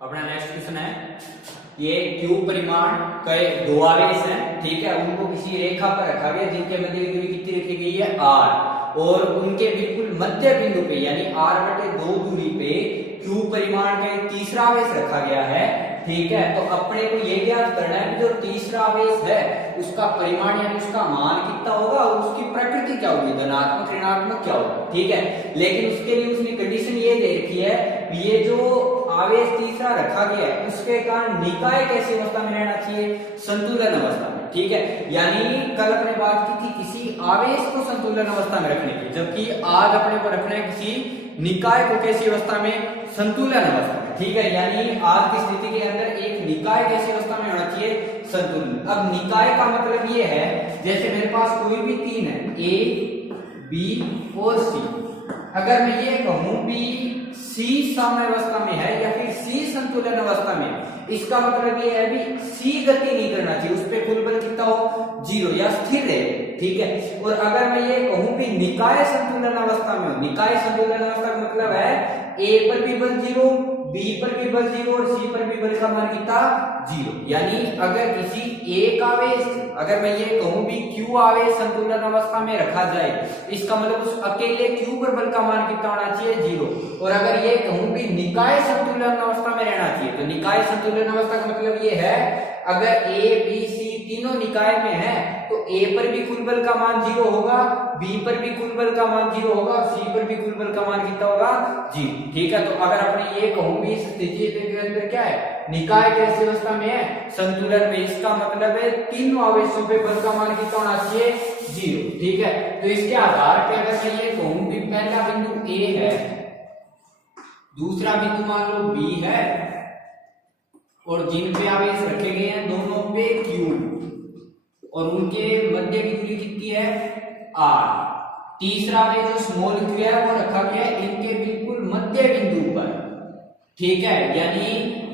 अपना next question है, ये क्यू परिमाण के दो आवेश हैं, ठीक है, उनको किसी रेखा पर रखा गया जिनके मध्य की दूरी कितनी रखी गई है r, और उनके बिल्कुल मध्य बिंदु पे यानी r/2 दूरी पे क्यू परिमाण का एक तीसरा आवेश रखा गया है, ठीक है। तो अपने को ये ज्ञात करना है कि जो तीसरा आवेश है उसका परिमाण यानी उसका मान कितना होगा और उसकी प्रकृति क्या होगी, धनात्मक ऋणात्मक क्या होगा, ठीक है। लेकिन उसके लिए उसने कंडीशन ये दे रखी है, ये जो आवेश तीसरा रखा गया है उसके कारण निकाय कैसी अवस्था में रहना चाहिए, संतुलन अवस्था में, ठीक है। यानी कल अपने बात की थी किसी आवेश को संतुलन अवस्था में रखने की, जबकि आज अपने को रखना है किसी निकाय को कैसी अवस्था में, संतुलन अवस्था में, ठीक है। यानी आज की स्थिति के अंदर एक निकाय कैसी अवस्था में होना चाहिए, संतुलन। अब निकाय का मतलब ये है, जैसे मेरे पास कोई भी तीन है ए बी और सी, अगर मैं ये कहूं भी सी साम्य अवस्था में है या फिर सी संतुलन अवस्था में, इसका मतलब ये है भी सी गति नहीं करना चाहिए, उस पे कुल बल कितना हो, 0 या स्थिर रहे, ठीक है। और अगर मैं ये कहूं भी निकाय संतुलन अवस्था में हो, निकाय संतुलन अवस्था का मतलब है ए पर भी बल 0, बी पर भी बल 0 और सी पर भी बल का मान कितना, 0। यानी अगर किसी एक आवेश, अगर मैं ये कहूं भी क्यू आवेश संतुलन अवस्था में रखा जाए, इसका मतलब उस अकेले क्यू पर बल का मान कितना होना चाहिए, 0। और अगर ये कहूं भी निकाय संतुलन अवस्था में रहना चाहिए, तो निकाय संतुलन अवस्था का मतलब ये है, अगर ए बी सी तीनों निकाय में है तो ए पर भी कुल बल का मान 0 होगा, बी पर भी कुल बल का मान 0 होगा, सी पर भी कुल बल का मान कितना होगा, 0, ठीक है। तो अगर अपने ये कहूं भी स्थिति के अंदर क्या है, निकाय कैसी अवस्था में है, संतुलन में, इसका मतलब है तीनों आवेशों पे बल का मान कितना होना चाहिए, 0, ठीक है। तो इसके आधार पर अगर मैं ये कहूं भी पहला बिंदु ए है, दूसरा बिंदु मान लो बी है, और जिन पे आवेश रखे गए हैं दोनों पे क्यू, और उनके मध्य की दूरी कितनी है, r, तीसरा आवेश जो स्मॉल क्यू है वो रखा गया है इनके बिल्कुल मध्य बिंदु पर, ठीक है। यानी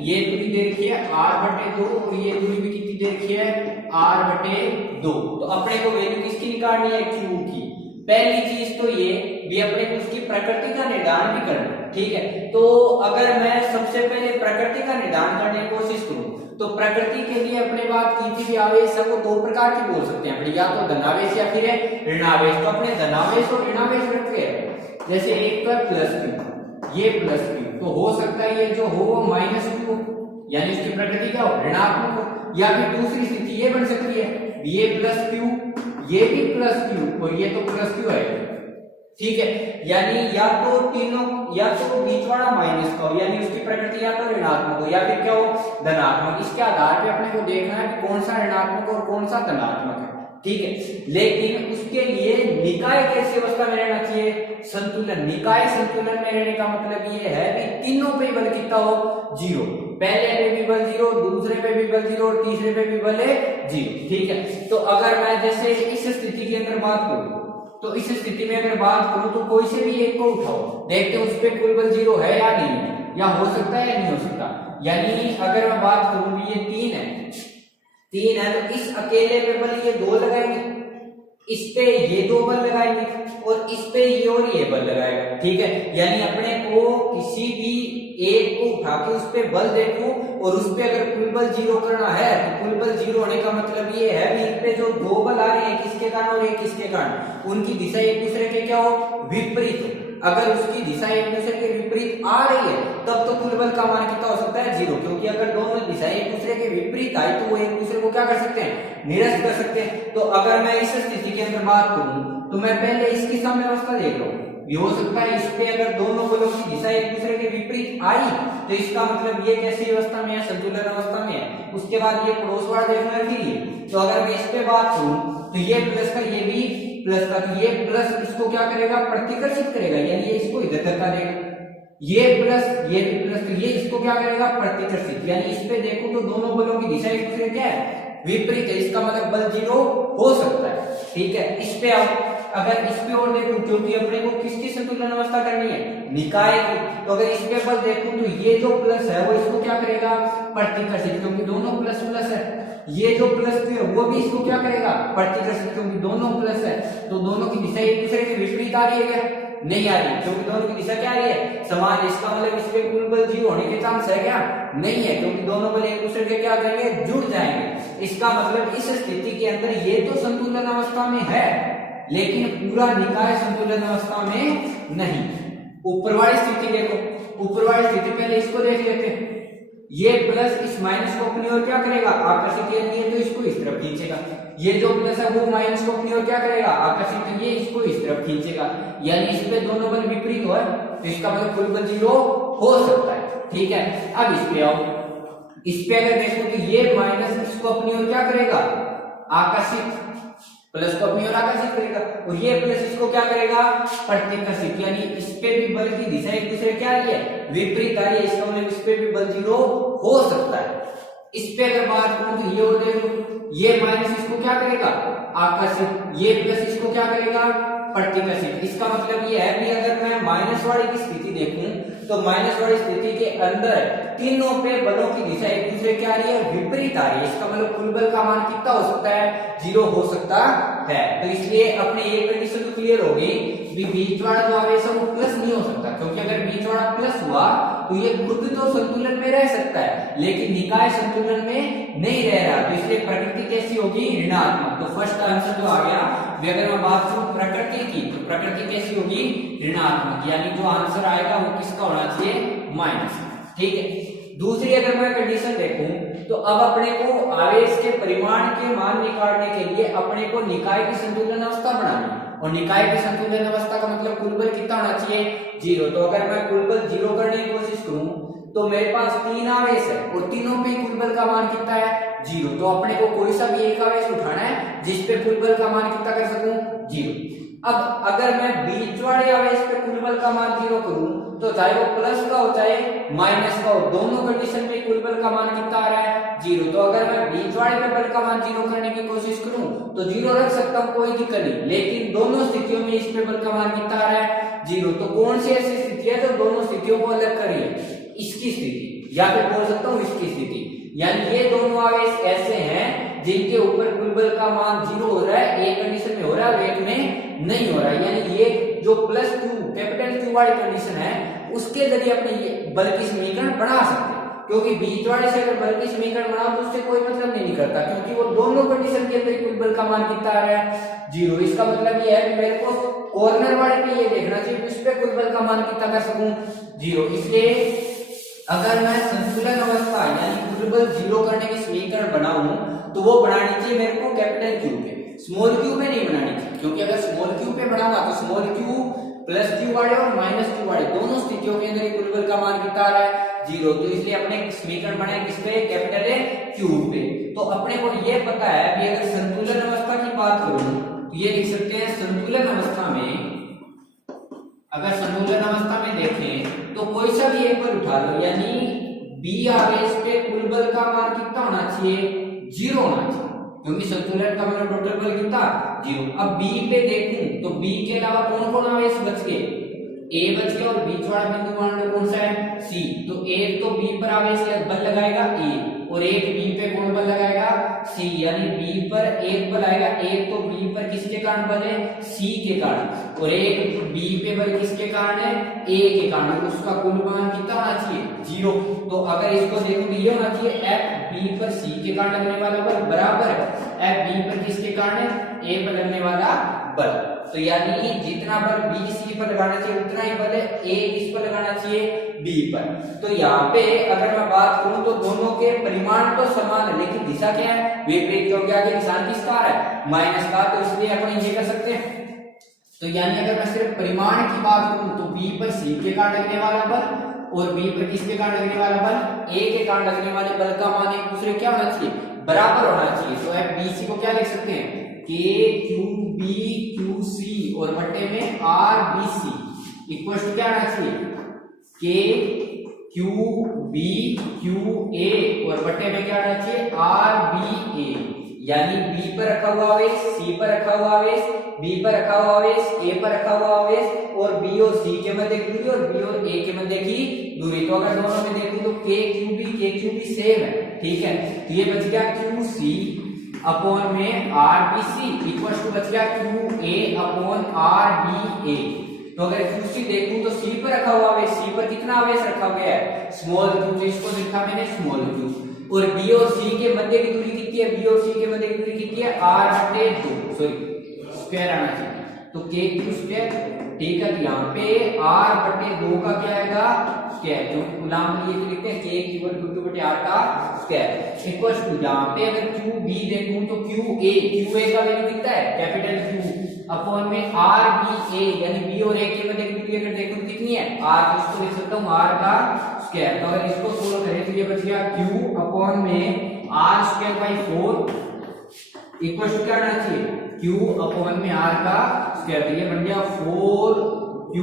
ये दूरी दे रखी है r/2 और ये दूरी भी कितनी दे रखी है, r/2। तो अपने को वैल्यू किसकी निकालनी है, क्यू की। पहली चीज तो ये भी अपने को उसकी प्रकृति का निर्धारण भी करना है, ठीक है। तो अगर मैं सबसे पहले प्रकृति का निर्धारण करने की कोशिश करूं, तो प्रकृति के लिए अपने बात की थी आवेश को दो प्रकार की बोल सकते हैं, या तो धनावेश या फिर ऋणावेश। तो अपने धनावेश और ऋणावेश रखते हैं, जैसे एक पर प्लस क्यू, ये प्लस क्यू, तो हो सकता है ये जो हो वो माइनस क्यू, यानी इसकी प्रकृति क्या हो, ऋणात्मक हो। या फिर दूसरी स्थिति ये बन सकती है, ये प्लस क्यू, ये भी प्लस क्यू और ये तो प्लस क्यू है, ठीक है। यानी या तो तीनों, या तो बीच वाला माइनस का हो, यानी उसकी प्रकृति या तो ऋणात्मक हो या फिर क्या हो, धनात्मक। इसके आधार पे अपने को देखना है कि कौन सा ऋणात्मक और कौन सा धनात्मक है, ठीक है। लेकिन उसके लिए निकाय कैसी अवस्था में रहना चाहिए, संतुलन। निकाय संतुलन में रहने का मतलब ये है कि तीनों पे बल कितना हो, 0, पहले पे भी बल 0, दूसरे पे भी बल 0 और तीसरे पे भी बल 0, ठीक है। तो अगर मैं जैसे इस स्थिति के अंदर बात करूं, तो इस स्थिति में अगर बात करूं तो कोई से भी एक को उठाओ, देखते हैं उस पे कुल बल 0 है या नहीं है, या हो सकता है या नहीं हो सकता। यानी अगर मैं बात करूं ये 3 है तो इस अकेले पे बल ये 2 लगाएंगे, इस पे ये 2 बल लगाएंगे और इस पे ये और ये बल लगाएगा, ठीक है। यानी अपने को किसी भी एक को उठा के उस पे बल देखो और उस पे अगर कुल बल 0 करना है तो कुल बल 0 होने का मतलब ये है कि इन पे जो 2 बल आ रहे हैं किसके कारण और एक किसके कारण, उनकी दिशा एक दूसरे के क्या हो, विपरीत हो। अगर उसकी दिशा एक दूसरे के विपरीत आ रही है तब तो कुल बल का मान कितना हो सकता है, 0, क्योंकि अगर दोनों दिशा एक दूसरे के विपरीत आई तो वो एक दूसरे को क्या कर सकते हैं, निरस्त कर सकते हैं। तो अगर मैं इस स्थिति के अंदर बात करूं तो मैं पहले इसकी साम्य अवस्था देख रहा हूं, ये हो सकता है इस पे अगर दोनों बलों की दिशा एक दूसरे के विपरीत आई तो इसका मतलब ये कैसी अवस्था में है, संतुलन अवस्था में है। उसके बाद ये पड़ोस वाला देखना है, फिर ये, तो अगर मैं इस पे बात करूं तो ये प्लस का ये भी प्लस का, तो ये प्लस इसको क्या करेगा, प्रतिकर्षित करेगा, यानी ये इसको इधर धक्का देगा, ये प्लस ये भी प्लस, तो ये इसको क्या करेगा, प्रतिकर्षित। यानी इस पे देखो तो दोनों बलों की दिशा एक दूसरे क्या है, विपरीत है, इसका मतलब बल 0 हो सकता है, ठीक है। इस पे आओ, अगर इस पे और देखूं, क्योंकि अपने को किसकी संतुलन अवस्था करनी है, निकाय की, तो अगर इस पे बल देखूं तो ये जो प्लस है वो इसको क्या करेगा, प्रतिकर्षित, क्योंकि दोनों प्लस प्लस है। ये जो प्लस है वो भी इसको क्या करेगा, प्रतिकर्षित, क्योंकि दोनों प्लस है, तो दोनों की दिशा एक दूसरे के विपरीत आ रही है क्या, नहीं आ रही, क्योंकि दोनों की दिशा क्या आ रही है, समान। इसका मतलब इस पे कुल बल 0 होने के चांस है क्या, नहीं है, क्योंकि दोनों बल एक दूसरे के क्या करेंगे, जुड़ जाएंगे। इसका मतलब इस स्थिति के अंदर ये तो संतुलन अवस्था में है, लेकिन पूरा निकाय संतुलन अवस्था में नहीं। ऊपर वाली स्थिति देखो, ऊपर वाली स्थिति पहले इसको देख लेते हैं। ये प्लस इस माइनस को अपनी ओर क्या करेगा, आकर्षित, यानी ये तो इसको इस तरफ खींचेगा। ये जो प्लस है वो माइनस को अपनी ओर क्या करेगा, आकर्षित, ये इसको इस तरफ खींचेगा, यानी इस पे दोनों बल विपरीत है, तो इसका मतलब कुल बल 0 हो सकता है। ठीक है, अब इस पे आओ। इस पे अगर देखो तो ये माइनस इसको अपनी ओर क्या करेगा, आकर्षित, प्लस को अपनी ओर आकर्षित करेगा, और ये प्लस इसको क्या करेगा, प्रतिकर्षित, यानी इस पे भी बल की दिशा एक दूसरे क्या आ रही है, विपरीत आ रही है। इसका मतलब इस पे भी बल 0 हो सकता है। इस पे अगर बात करूं तो ये हो देखो, ये माइनस इसको क्या करेगा, आकर्षित, ये प्लस इसको क्या करेगा, प्रतिकर्षित। इसका मतलब ये है भी अगर मैं माइनस वाली की स्थिति देखूं तो माइनस वाली स्थिति के अंदर तीनों पे बलों की दिशा एक दूसरे क्या आ रही है, विपरीत आ रही है। इसका मतलब कुल बल का मान कितना हो सकता है, 0 हो सकता है। तो इसलिए अपने ये कंडीशन तो क्लियर होगी भी बीच वाला जो आवेश है वो प्लस नहीं हो सकता, क्योंकि अगर बीच वाला प्लस हुआ तो ये खुद तो संतुलन में रह सकता है, लेकिन निकाय संतुलन में नहीं रह रहा, तो इसलिए प्रकृति कैसी होगी, ऋणात्मक। तो फर्स्ट आंसर जो आ गया, अगर मैं बात करूं प्रकृति की, तो प्रकृति कैसी होगी, ऋणात्मक, यानी जो आंसर आएगा वो किसका होना चाहिए, माइनस। ठीक है, दूसरी अगर मैं कंडीशन देखूं तो अब अपने को आवेश के परिमाण के मान निकालने के लिए अपने को निकाय की संतुलन अवस्था बनानी, और निकाय की संतुलन अवस्था का मतलब कुल बल कितना होना चाहिए, 0। तो अगर मैं कुल बल 0 करने की कोशिश करूं तो मेरे पास 3 आवेश है और तीनों पे कुल बल का मान कितना है, 0। तो अपने को कोई सा भी एक आवेश उठाना है जिस पे कुल बल का मान कितना कर सकूं, 0। अब अगर मैं बीच वाले आवेश पे कुल बल का मान 0 करूं तो चाहे वो प्लस का हो चाहे माइनस का हो, दोनों कंडीशन में कुल बल का मान कितना आ रहा है, 0। तो अगर मैं बीच वाले पे बल का मान 0 करने की कोशिश करूं तो 0 रख सकता हूं, कोई दिक्कत नहीं, लेकिन दोनों स्थितियों में इस पे बल का मान कितना आ रहा है, 0। तो कौन सी ऐसी स्थिति है जो दोनों स्थितियों को अलग कर रही है, इसकी स्थिति, या फिर बोल सकता हूं इसकी स्थिति, यानी ये दोनों आवेश ऐसे हैं जिनके ऊपर कुल बल का मान 0 हो रहा है, एक कंडीशन में हो रहा है, एक में नहीं हो रहा है। यानी ये जो प्लस Q, कैपिटल Q वाली कंडीशन है उसके जरिए अपने ये बल की समीकरण बना सकते हैं, क्योंकि बीच वाले से अगर बल की समीकरण बनाओ तो उससे कोई मतलब नहीं करता, क्योंकि वो दोनों कंडीशन के अंदर कुल बल का मान कितना आ रहा है, 0। इसका मतलब ये है कि मेरे को कॉर्नर वाले पे ये देखना चाहिए कि उस पे कुल बल का मान कितना कर सकूं, 0। इसलिए अगर मैं संतुलन अवस्था यानी कुल बल 0 करने की समीकरण बनाऊं तो वो बनानी चाहिए मेरे को कैपिटल Q पे, स्मॉल q पे नहीं बनानी चाहिए, क्योंकि अगर स्मॉल q पे बनाऊंगा तो स्मॉल q प्लस q वाले और माइनस q वाले दोनों स्थितियों के अंदर कुल बल का मान कितना आ रहा है, 0। तो इसलिए अपने समीकरण बनाए किस पे, कैपिटल Q पे। तो अपने को ये पता है कि अगर संतुलन अवस्था की बात करूं तो ये लिख सकते हैं संतुलन अवस्था में, अगर संतुलन अवस्था में देखें तो कोई सा भी एक बल उठा लो, यानी B आवेश पे कुल बल का मान कितना होना चाहिए, 0 होना चाहिए, क्योंकि संतुलन का मतलब टोटल बल कितना, 0। अब B पे देखूं तो B के अलावा कौन कौन आवेश बच गए, A बच गया और बीच वाला बिंदु मान लो कौन सा है, C। तो एक तो B पर आवेश बल लगाएगा A और एक B पे कौन बल लगाएगा, C, यानी B पर एक बल आएगा, एक तो B पर किसके कारण बल है, C के कारण, और एक B पे बल किसके कारण है, A के कारण, तो उसका कुल मान कितना होना चाहिए, 0। तो अगर इसको देखो तो ये होना चाहिए F B पर C के कारण लगने वाला बल बराबर F B पर किसके कारण है, A पर लगने वाला बल। तो यानी जितना बल B C पर लगाना चाहिए उतना ही बल A किस पर लगाना चाहिए, B पर। तो यहाँ पे अगर मैं बात करूं तो दोनों के परिमाण तो समान है, लेकिन दिशा क्या है, विपरीत, क्योंकि आगे निशान किसका आ रहा है, माइनस का, तो इसलिए अपन ये कर सकते हैं। तो यानी अगर मैं सिर्फ परिमाण की बात करूं तो B पर C के कारण लगने वाला बल और B पर किसके कारण लगने वाला बल, A के कारण लगने वाले बल का मान एक दूसरे क्या होना चाहिए, बराबर होना चाहिए। तो FBC को क्या लिख सकते हैं, KQBQC और बट्टे में RBC इक्वल टू क्या आना चाहिए, KQBQA और बट्टे में क्या आना चाहिए, RBA। यानी B पर रखा हुआ आवेश, C पर रखा हुआ आवेश, B पर रखा हुआ आवेश, A पर रखा हुआ आवेश और B और C के मध्य की दूरी और B और A के मध्य की दूरी। तो अगर दोनों में देखूं तो KQB सेम है, ठीक है। तो ये बच गया QC अपॉन में RBC इक्वल टू बच गया QA अपॉन RBA। तो अगर क्यू देखूं तो सी पर रखा हुआ है, सी पर कितना आवेश रखा गया है, स्मॉल क्यू, तो इसको लिखा मैंने स्मॉल क्यू। और बी और सी के मध्य की दूरी कितनी है, बी और सी के मध्य की दूरी कितनी है, r बटे 2, सॉरी स्क्वायर आना चाहिए, तो k क्यू स्क्वायर। ठीक है, तो यहाँ पे r बटे 2 का क्या आएगा, स्क्वायर, जो कूलम के लिए तो लिखते हैं k इक्वल टू बटे r का स्क्वायर इक्वल्स टू, यहाँ पे अगर क्यू बी देखूं तो क्यू ए का वैल्यू कितना है, कैपिटल क्यू अपॉन में आर बी ए, यानी बी और ए के मध्य की दूरी अगर देखूं तो कितनी है, r, तो इसको लिख सकता हूं r का स्क्वायर। तो अगर इसको सोल्व करें तो ये बच गया q अपॉन में r square by 4 equal to क्या आना चाहिए, q अपॉन में r का स्क्वायर, तो ये बन गया 4q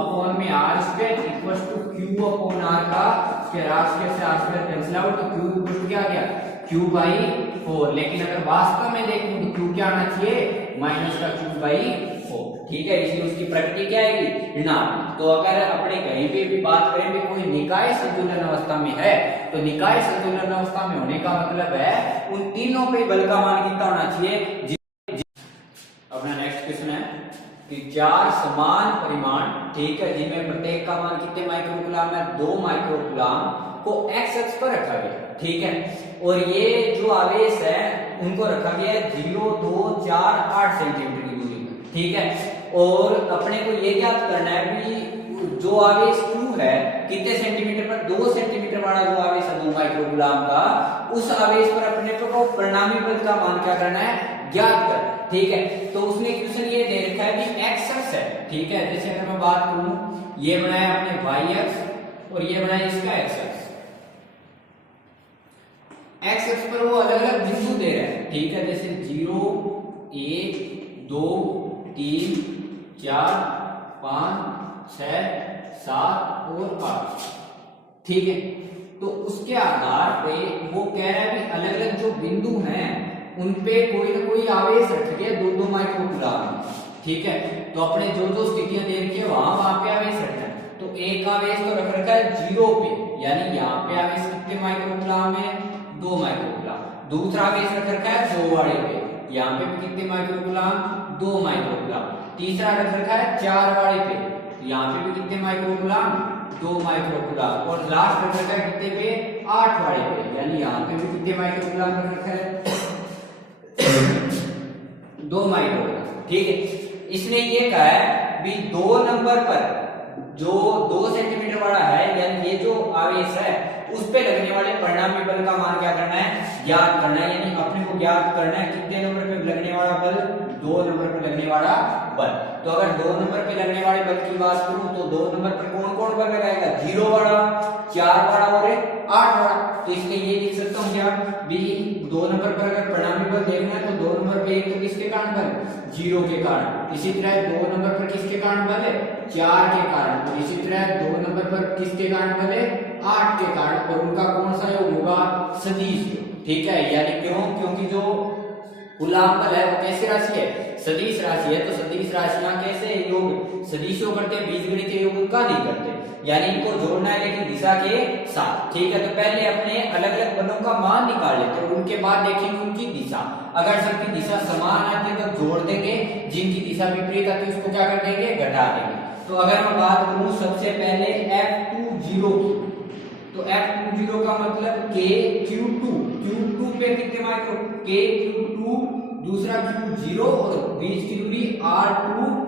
अपॉन में r square equal to q upon r का स्क्वायर, r स्क्वायर से r स्क्वायर कैंसिल आउट, तो q इक्वल टू क्या आ गया, q बाई 4। लेकिन अगर वास्तव में देखूं तो q क्या आना चाहिए, माइनस का q बाई 4। ठीक है, इसलिए उसकी प्रकृति क्या आएगी, ऋणात्मक। तो अगर अपने कहीं पे भी बात करें भी कोई निकाय संतुलन अवस्था में है, तो निकाय संतुलन अवस्था में होने का मतलब है उन तीनों पे बल का मान कितना होना चाहिए। अपना नेक्स्ट क्वेश्चन है कि 4 समान परिमाण, ठीक है, जिनमें प्रत्येक का मान कितने माइक्रोकूलम है, 2 माइक्रोकूलम को x अक्ष पर रखा गया। ठीक है, और ये जो आवेश है उनको रखा गया है 0, 2, 4, 8 सेंटीमीटर की दूरी पर। ठीक है, और अपने को ये ज्ञात करना है कि जो आवेश q है कितने सेंटीमीटर पर, 2 सेंटीमीटर वाला जो आवेश है 2 माइक्रोकूलम का, उस आवेश पर अपने को परिणामी बल का मान क्या करना है, ज्ञात कर। ठीक है, तो उसने क्वेश्चन ये दे रखा है कि x अक्ष है। ठीक है, जैसे अगर मैं बात करूं, ये बनाया आपने y अक्ष और ये बनाया इसका x अक्ष। x अक्ष पर वो अलग अलग बिंदु दे रहे हैं। ठीक है, जैसे 0, 1, 2, 3, 4, 5, 6, 7 और 8। ठीक है, तो उसके आधार पे वो कह रहा है कि अलग अलग जो बिंदु हैं उन पे कोई ना कोई आवेश रख गया 2-2 माइक्रोकूलम। ठीक है, तो अपने जो जो स्थितियां दे रखी है वहां पे आवेश रखना है। तो एक आवेश तो रख रखा है 0 पे, यानी यहाँ पे आवेश कितने माइक्रोकूलम है, 2 माइक्रोकूलम। दूसरा आवेश रख रखा है 2 वाले पे, यहाँ पे भी कितने माइक्रोकूलम, 2 माइक्रोकूलम। तीसरा रख रखा है 4 वाले पे, यहाँ पे भी कितने माइक्रोकूलम, 2 माइक्रोकूलम। और लास्ट रख रखा है कितने पे, 8 वाले पे, यानी यहाँ पे भी कितने माइक्रोकूलम रख रखा है, 2 माइक्रोकूलम। ठीक है, इसने ये कहा है भी 2 नंबर पर जो 2 सेंटीमीटर वाला है, यानी ये जो आवेश है उस पे लगने वाले परिणामी बल का मान क्या करना है, ज्ञात करना है। यानी अपने को ज्ञात करना है कितने नंबर पे लगने वाला बल, 2 नंबर पे लगने वाला बल। तो अगर 2 नंबर पे लगने वाले बल की बात करूं तो 2 नंबर पर कौन कौन बल लगाएगा, 0 वाला, 4 वाला और 8 वाला। तो इसलिए ये लिख सकता हूं क्या भी 2 नंबर पर अगर परिणामी बल देखना है तो 2 नंबर पे एक तो किसके कारण बल, 0 के कारण। इसी तरह 2 नंबर पर किसके कारण बल है, 4 के कारण। और इसी तरह 2 नंबर पर किसके कारण बल है, 8 के कारण। और उनका कौन सा योग होगा, सदिश। ठीक है, यानी क्यों, क्योंकि जो कूलम बल है वो कैसी राशि है, सदिश राशि है। तो सदिश राशियां कैसे योग सदिशों करते हैं, बीजगणितीय योग का नहीं करते, यानी इनको जोड़ना है लेकिन दिशा के साथ। ठीक है, तो पहले अपने अलग अलग बलों का मान निकाल लेते हैं, उनके बाद देखेंगे उनकी दिशा। अगर सबकी दिशा समान आती है तो जोड़ देंगे, जिनकी दिशा विपरीत आती है उसको क्या कर देंगे, घटा देंगे। तो अगर मैं बात करूं सबसे पहले F20 की, तो F20 का मतलब Q2 पे कितने माइक्रो, Q2, दूसरा Q0 और बीच की दूरी R20।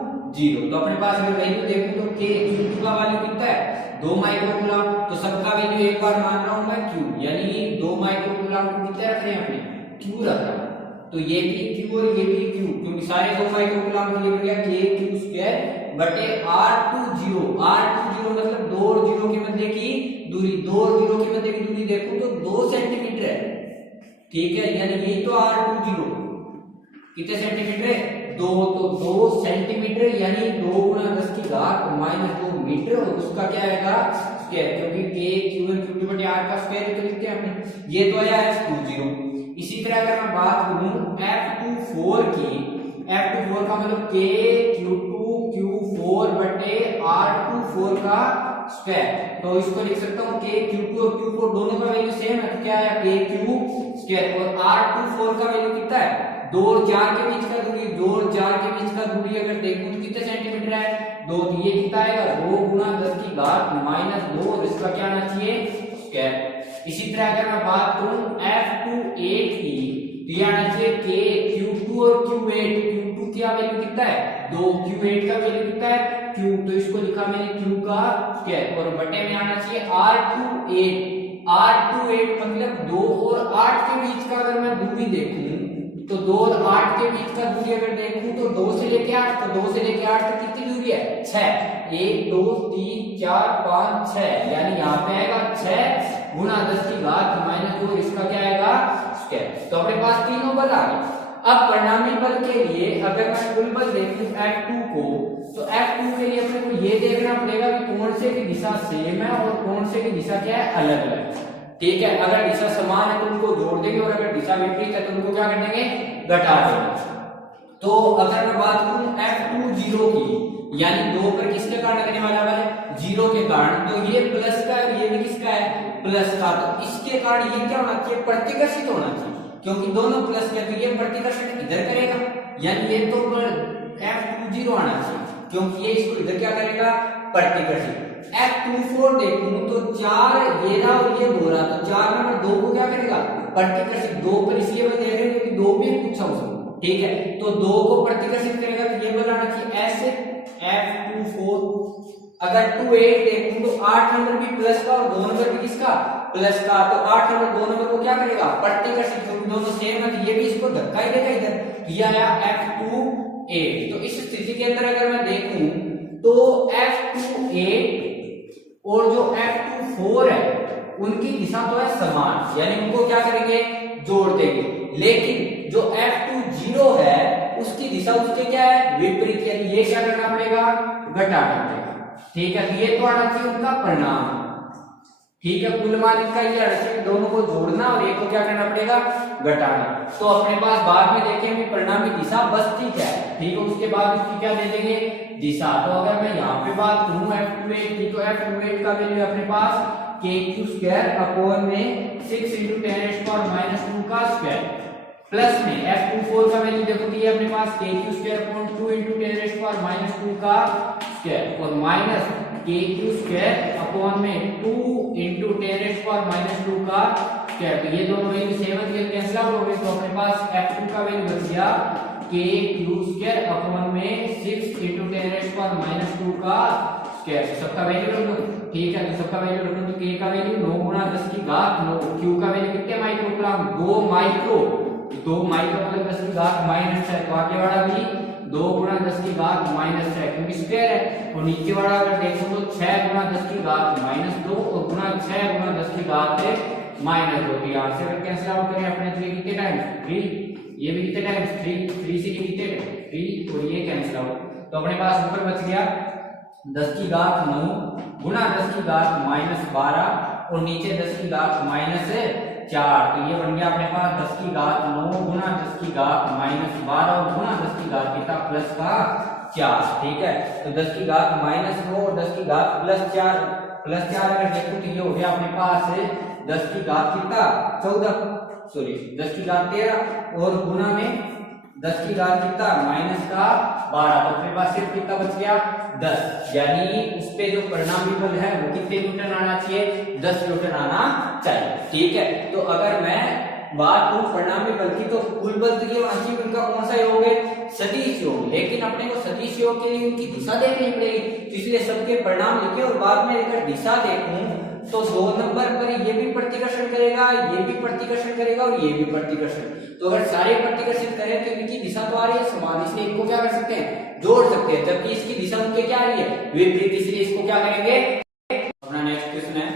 तो अपने पास अगर वैल्यू देखूं तो Q2 का वैल्यू कितना है, 2 माइक्रोकूलम। तो सबका वैल्यू एक बार मान रहा हूं मैं Q, यानी 2 माइक्रोकूलम को कितना रख रहे हैं अपने, Q रख रहा हूं। तो ये भी Q और ये भी Q, क्योंकि सारे 2 माइक्रोकूलम के लिए बन गया KQ स्क्वायर बटे R20 मतलब 2 और 0 के मध्य की दूरी, 2 और 0 के मध्य की दूरी देखो तो 2 सेंटीमीटर है। ठीक है, यानी यही तो R20 कितने सेंटीमीटर है, 2। तो 2 सेंटीमीटर यानी 2 × 10 की घात -2 मीटर, और उसका क्या आएगा, स्क्वायर, क्योंकि Q बटे R का स्क्वायर तो लिखते हैं अपने। ये तो आया F20। इसी तरह अगर मैं बात करूं F24 की, F24 का मतलब Q4 बटे R24 का स्क्वायर। तो इसको लिख सकता हूं Q2 और Q4 दोनों का वैल्यू सेम है, तो क्या आया KQ स्क्वायर। और R24 का वैल्यू कितना है, 2 और 4 के बीच का दूरी, 2 और 4 के बीच का दूरी अगर देखूं तो कितने सेंटीमीटर है, 2, तो ये कितना आएगा 2 गुणा 10 की घात माइनस 2 और इसका क्या आना चाहिए स्क्वायर। इसी तरह अगर मैं बात करूं F28 की तो ये आना चाहिए K Q2 और Q8। Q2 क्या वैल्यू कितना है 2, Q8 का वैल्यू कितना है Q, तो इसको लिखा मैंने Q का स्क्वायर और बटे में आना चाहिए R28। R28 मतलब 2 और 8 के बीच का अगर मैं दूरी देखूं तो 2 और 8 के बीच का दूरी अगर देखूं तो 2 से लेके 8, तो 2 से लेके 8 तक कितनी दूरी है 6। 1 2 3 4 5 6, यानी यहाँ पे आएगा 6 गुणा 10 की घात माइनस 2, इसका क्या आएगा स्क्वायर। तो अपने पास तीनों बल आ गए। अब परिणामी बल के लिए अगर मैं कुल बल देखूं F2 को, तो F2 के लिए अपने को ये देखना पड़ेगा कि कौन से की दिशा सेम है और कौन से की दिशा क्या है अलग अलग। ठीक है, अगर दिशा समान है तो उनको जोड़ देंगे और अगर दिशा विपरीत है तो उनको क्या कर देंगे घटा देंगे। तो अगर मैं बात करूं F20 की, यानी 2 पर किसके कारण लगने वाला बल है 0 के कारण, तो ये प्लस का है, ये भी किसका है प्लस का, तो इसके कारण ये क्या होना चाहिए प्रतिकर्षित होना चाहिए, क्योंकि दोनों प्लस के तो ये प्रतिकर्षण इधर करेगा, यानी ये तो F20 आना चाहिए क्योंकि ये इसको इधर क्या करेगा प्रतिकर्षित। F24 देखूं तो 4 ये रहा और ये 2 रहा, तो 4 नंबर 2 को क्या करेगा प्रतिकर्षित। 2 पर इसलिए बल देख रहे हैं क्योंकि 2 भी पूछा उसको, ठीक है, तो 2 को प्रतिकर्षित करेगा तो ये बल आना चाहिए ऐसे F24। अगर 28 देखूं तो 8 नंबर भी प्लस का और 2 नंबर भी किसका प्लस का, तो 8 नंबर 2 नंबर को क्या करेगा प्रतिकर्षित, क्योंकि दोनों सेम है तो ये भी इसको धक्का ही देगा इधर, तो ये आया F28। तो इस स्थिति के अंदर अगर मैं देखूं तो F28 और जो F24 है उनकी दिशा तो है समान, यानी उनको क्या करेंगे जोड़ देंगे, लेकिन जो F20 है उसकी दिशा उसके क्या है विपरीत, यानी ये क्या करना पड़ेगा घटाना पड़ेगा। ठीक है, ये तो आना चाहिए उनका परिणाम। ठीक है, कुल मान इनका ये आना चाहिए, दोनों को जोड़ना और एक को क्या करना पड़ेगा घटाना। तो अपने पास बाद में देखेंगे परिणामी दिशा बचती क्या है, ठीक है, उसके बाद इसकी क्या दे देंगे दिशा। तो अगर मैं यहाँ पे बात करूं F28 की, तो F28 का वैल्यू अपने पास KQ² अपॉन में 6 × 10⁻² का स्क्वायर, प्लस में F24 का वैल्यू देखो तो ये अपने पास KQ² अपॉन 2 × 10⁻² का स्क्वायर और माइनस KQ² अपॉन में 2 × 10⁻² का स्क्वायर। तो ये दोनों वैल्यू सेम है, कैंसिल आउट हो गए, तो अपने पास F2 का वैल्यू बच गया KQ² अपॉन में 6 × 10⁻² का स्क्वायर। सबका वैल्यू रख दो, ठीक है, तो सबका वैल्यू रख दो, तो K का वैल्यू 9 × 10 की घात 9, Q का वैल्यू कितने माइक्रोग्राम 2 माइक्रो, 2 माइक्रो मतलब 10 की घात -6, तो आगे वाला भी 2 × 10 की घात -6 क्योंकि स्क्वायर है, और नीचे वाला अगर देखो तो 6 × 10 की घात -2 और गुणा 6 × 10 की घात है -2, तो यहाँ से अगर कैंसिल आउट करें अपने तो ये कितने टाइम्स 3, ये भी कितने टाइम्स 3 से ये कितने 3 और ये कैंसिल आउट, तो अपने पास ऊपर बच गया 10 की घात 9 गुणा 10 की घात -12 और नीचे 10 की घात -4, तो ये बन गया अपने पास 10 की घात 9 गुणा 10 की घात -12 और गुणा 10 की घात कितना प्लस का 4। ठीक है, तो 10 की घात -9 और 10 की घात +4 अगर देखो तो ये हो गया अपने पास 10 की घात कितना 14, सॉरी 10 की घात 13 और गुणा में 10 की घात कितना -12, तो अपने पास सिर्फ कितना बच गया 10, यानी उस पे जो परिणामी बल है वो कितने न्यूटन आना चाहिए 10 न्यूटन आना चाहिए। ठीक है, तो अगर मैं बात करूं परिणामी बल की, तो कुल बल तो ये वांछित उनका कौन सा योग है सदिश योग, लेकिन अपने को सदिश योग के लिए उनकी दिशा देखनी पड़ेगी, तो इसलिए सबके परिणाम लिखे और बाद में अगर दिशा देखूं तो 2 नंबर पर ये भी प्रतिकर्षण करेगा, ये भी प्रतिकर्षण करेगा और ये भी प्रतिकर्षण, तो अगर सारे प्रतिकर्षित करें तो इनकी दिशा तो आ रही है समान, इसलिए इनको क्या कर सकते हैं जोड़ सकते हैं, जबकि इसकी दिशा उनके क्या आ रही है विपरीत, इसलिए इसको क्या करेंगे। अपना नेक्स्ट क्वेश्चन है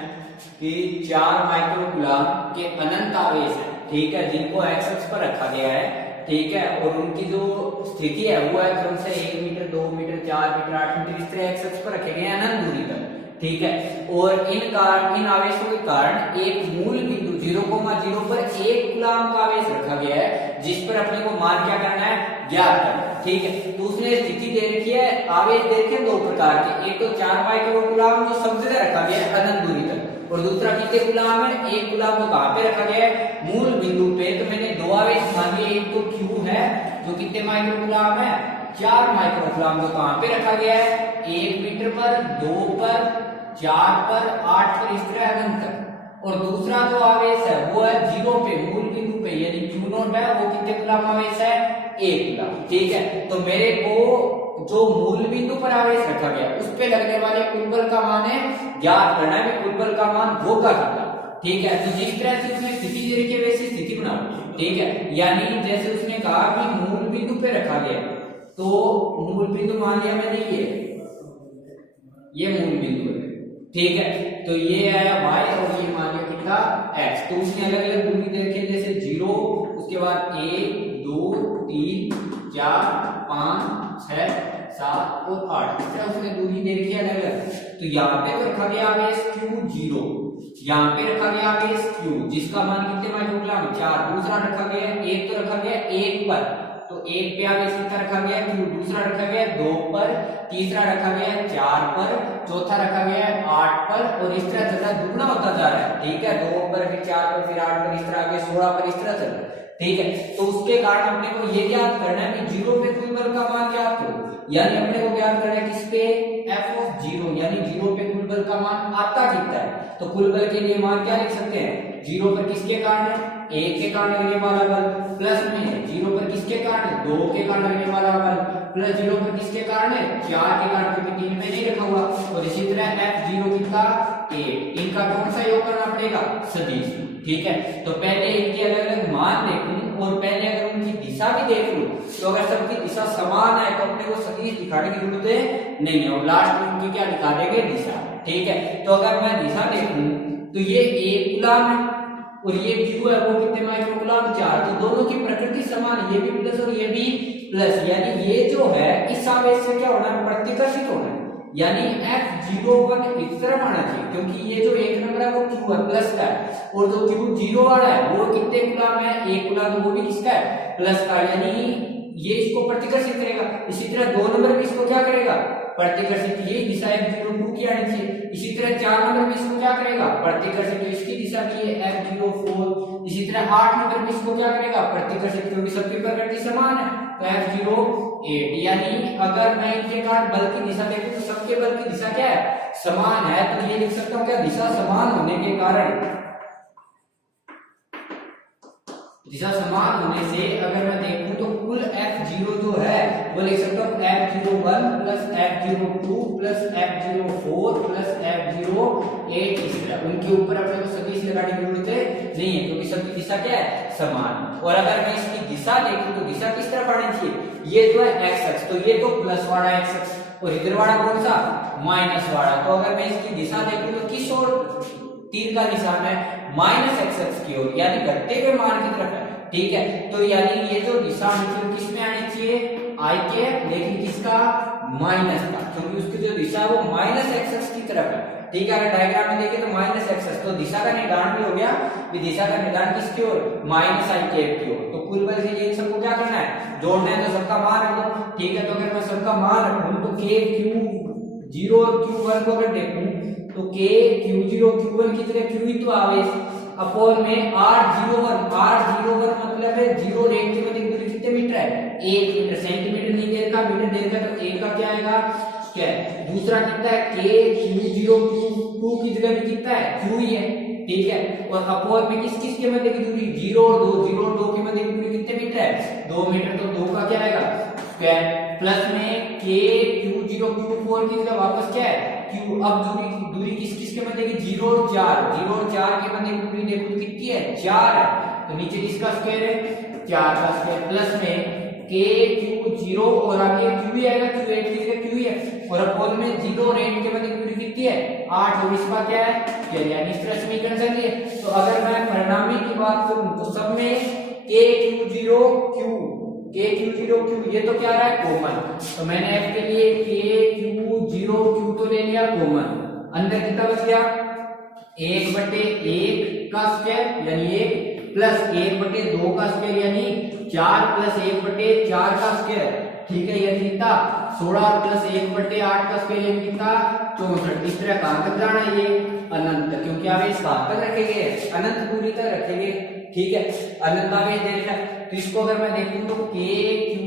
कि 4 माइक्रोकूलम के अनंत आवेश है, ठीक है, जिनको एक्स अक्ष पर रखा गया है, ठीक है, और उनकी जो स्थिति है वो है क्रमशः 1 मीटर 2 मीटर 4 मीटर 8 मीटर इस तरह एक्स अक्ष पर रखे गए हैं अनंत दूरी पर। ठीक है, और इन आवेशों के कारण एक मूल बिंदु 0,0 पर 1 कूलम का आवेश रखा गया है, जिस पर अपने को मान क्या करना है ज्ञात करना है। ठीक है, तो उसने स्थिति दे रखी है, आवेश दे रखे 2 प्रकार के, एक तो 4 माइक्रोकूलम जो सब जगह रखा गया है अनंत दूरी तक, और दूसरा कितने कूलम है 1 कूलम तो कहां पे रखा गया है मूल बिंदु पे। तो मैंने 2 आवेश मान लिए, एक तो Q है जो कितने माइक्रोकूलम है 4 माइक्रोकुलाम जो कहां पे रखा गया है, 1 मीटर पर, 2 पर, 4 पर, 8 पर, इस तरह अनंत तक। और दूसरा जो आवेश है वो है 0 पे, मूल बिंदु पे, यानी Q नॉट है वो कितने कूलम आवेश है, 1 कूलम। ठीक है, तो मेरे को जो मूल बिंदु पर आवेश रखा गया उस पे लगने वाले कुल बल का मान है ज्ञात करना है, कुल बल का मान होगा कितना। ठीक है, तो जिस तरह से उसने स्थिति दे रखी है वैसी स्थिति बनाओ। ठीक है, यानी जैसे उसने कहा कि मूल बिंदु पे रखा गया, तो मूल बिंदु मान लिया मैंने ये मूल बिंदु है। ठीक है, तो ये आया y और ये मान लिया कितना x। तो उसने अलग अलग दूरी दे रखी है, जैसे 0, उसके बाद 1 2 3 4 5 6 7 और 8, इस तरह उसने दूरी दे रखी है अलग अलग। तो यहाँ पे तो रखा गया आवेश Q0, यहाँ पे रखा गया आवेश Q जिसका मान कितने माइक्रोकुलाम 4, दूसरा रखा गया 1, तो रखा गया 1 पर, तो 1 पे आवेश कितना रखा गया Q, दूसरा रखा गया 2 पर, तीसरा रखा गया 4 पर, चौथा रखा गया 8 पर, और इस तरह चल रहा है, दुगना होता जा रहा है। ठीक है, 2 पर, फिर 4 पर, फिर 8 पर, इस तरह आगे 16 पर, इस तरह चल रहा है। ठीक है, तो उसके कारण अपने को ये ज्ञात करना है कि 0 पे कुल बल का मान ज्ञात करो, यानी अपने को ज्ञात करना है किस पे, f ऑफ 0, यानी 0 पे कुल बल का मान आता कितना है। तो कुल बल के लिए मान क्या लिख सकते हैं, 0 पर किसके कारण है, 1 के कारण लगने वाला बल, प्लस में 0 पर किसके कारण है, 2 के कारण लगने वाला बल, प्लस 0 पर किसके कारण है, 4 के कारण, क्योंकि 3 में नहीं रखा हुआ। और इसी तरह f0 कितना 8, इनका कौन सा योग करना पड़ेगा, सदिश। ठीक है, तो पहले इनके अलग अलग मान देखूं और पहले अगर उनकी दिशा भी देख लूं, तो अगर सबकी दिशा समान है तो अपने को सदिश दिखाने की जरूरत नहीं है, और लास्ट में उनकी क्या दिखा देंगे, दिशा। ठीक है, तो अगर मैं दिशा देखूं तो ये 1 कूलम है और ये Q है वो कितने माइक्रोकुलाम 4, तो दोनों की प्रकृति समान है, ये भी प्लस और ये भी प्लस, यानी ये जो है इस आवेश से क्या होना है, प्रतिकर्षित होना है, यानी F01 इस तरफ आना चाहिए, क्योंकि ये जो 1 नंबर है वो Q है प्लस का है, और जो Q0 वाला है वो कितने कूलम है, 1 कूलम, तो वो भी किसका है, प्लस का, यानी ये इसको प्रतिकर्षित करेगा। इसी तरह 2 नंबर भी इसको क्या करेगा, प्रतिकर्षित, ये दिशा F02 की आनी चाहिए। इसी तरह 4 नंबर भी इसको क्या करेगा, प्रतिकर्षित, तो इसकी दिशा भी है F04। इसी तरह 8 नंबर भी इसको क्या करेगा, प्रतिकर्षित, क्योंकि सबकी प्रकृति समान है, तो F08। यानी अगर मैं इनके कारण बल की दिशा देखूं तो सबके बल की दिशा क्या है, समान है, तो ये लिख सकता हूं क्या, दिशा समान होने के कारण, दिशा समान होने से अगर मैं देखूं तो कुल F0 जो है वो लिख सकता हूं F01 plus F02 plus F04 plus F08, इस तरह उनके ऊपर अपने को सदिश लगाने की जरूरत नहीं है, क्योंकि सबकी दिशा क्या है, समान। और अगर मैं इसकी दिशा देखूं तो दिशा किस तरफ आनी चाहिए, ये जो है x अक्ष, तो ये तो प्लस वाला x अक्ष, और इधर वाला कौन सा, माइनस वाला। तो अगर मैं इसकी दिशा देखूं तो किस ओर तीर का निशान है, माइनस x अक्ष की ओर, यानी घटते हुए मान की तरफ है। ठीक है, तो यानी ये जो दिशा आनी किस में आनी चाहिए, i के, लेकिन किसका, माइनस का, क्योंकि उसकी जो दिशा है वो माइनस x अक्ष की तरफ है। ठीक है, अगर डायग्राम में देखें तो माइनस x अक्ष, तो दिशा का निर्धारण भी हो गया कि दिशा का निर्धारण किसकी ओर, माइनस i कैप की ओर। तो कुल बल के लिए सबको क्या करना है, जोड़ना है, तो सबका मान रखो। ठीक है, तो अगर मैं सबका मान रखूं तो k Q0 और Q1 को अगर देखूं तो k Q0 Q1 की तरह Q ही तो आवेश अपॉन में R01 मतलब है 0 रेट के मध्य दूरी कितने मीटर है, 1 मीटर, सेंटीमीटर नहीं दे रखा, मीटर दे रखा, तो 1 का क्या आएगा, स्क्वायर। दूसरा कितना है, k Q0 Q2 की जगह भी कितना है, Q ही है। ठीक है, और अपॉन में किस किस के मध्य की दूरी, 0 और 2 के मध्य की दूरी कितने मीटर है, 2 मीटर, तो 2 का क्या आएगा, स्क्वायर, प्लस में k Q0 Q4 की जगह वापस क्या है, Q। अब दूरी किस किस के मध्य की, 0 और 4 के मध्य की दूरी देखो तो कितनी है, 4 है, तो नीचे किसका स्क्वायर है, 4 का स्क्वायर, प्लस में k Q0 और आगे Q ही आएगा, Q8 की जगह Q ही है, और अपॉन में 0 और 8 के मध्य की दूरी कितनी है, 8, और इसका क्या है, यानी इस तरह समीकरण चल रही है। तो अगर मैं परिणामी की बात करूं तो सब में k Q0 Q ये तो क्या रहा है, कॉमन, तो मैंने f के लिए k Q0 Q तो ले लिया कॉमन, अंदर कितना बच गया, 1/1 का स्क्वायर यानी 1 प्लस 1/2 का स्क्वायर यानी 4 प्लस 1/4 का स्क्वायर। ठीक है, यानी कितना 16 प्लस 1/8 का स्क्वायर यानी कितना 64। इस तरह कहां तक जाना है, ये अनंत, क्योंकि आवेश कहां तक रखेंगे, अनंत दूरी तक रखेंगे। ठीक है, अनंत आवेश दे रखा है, तो इसको अगर मैं देखूं तो k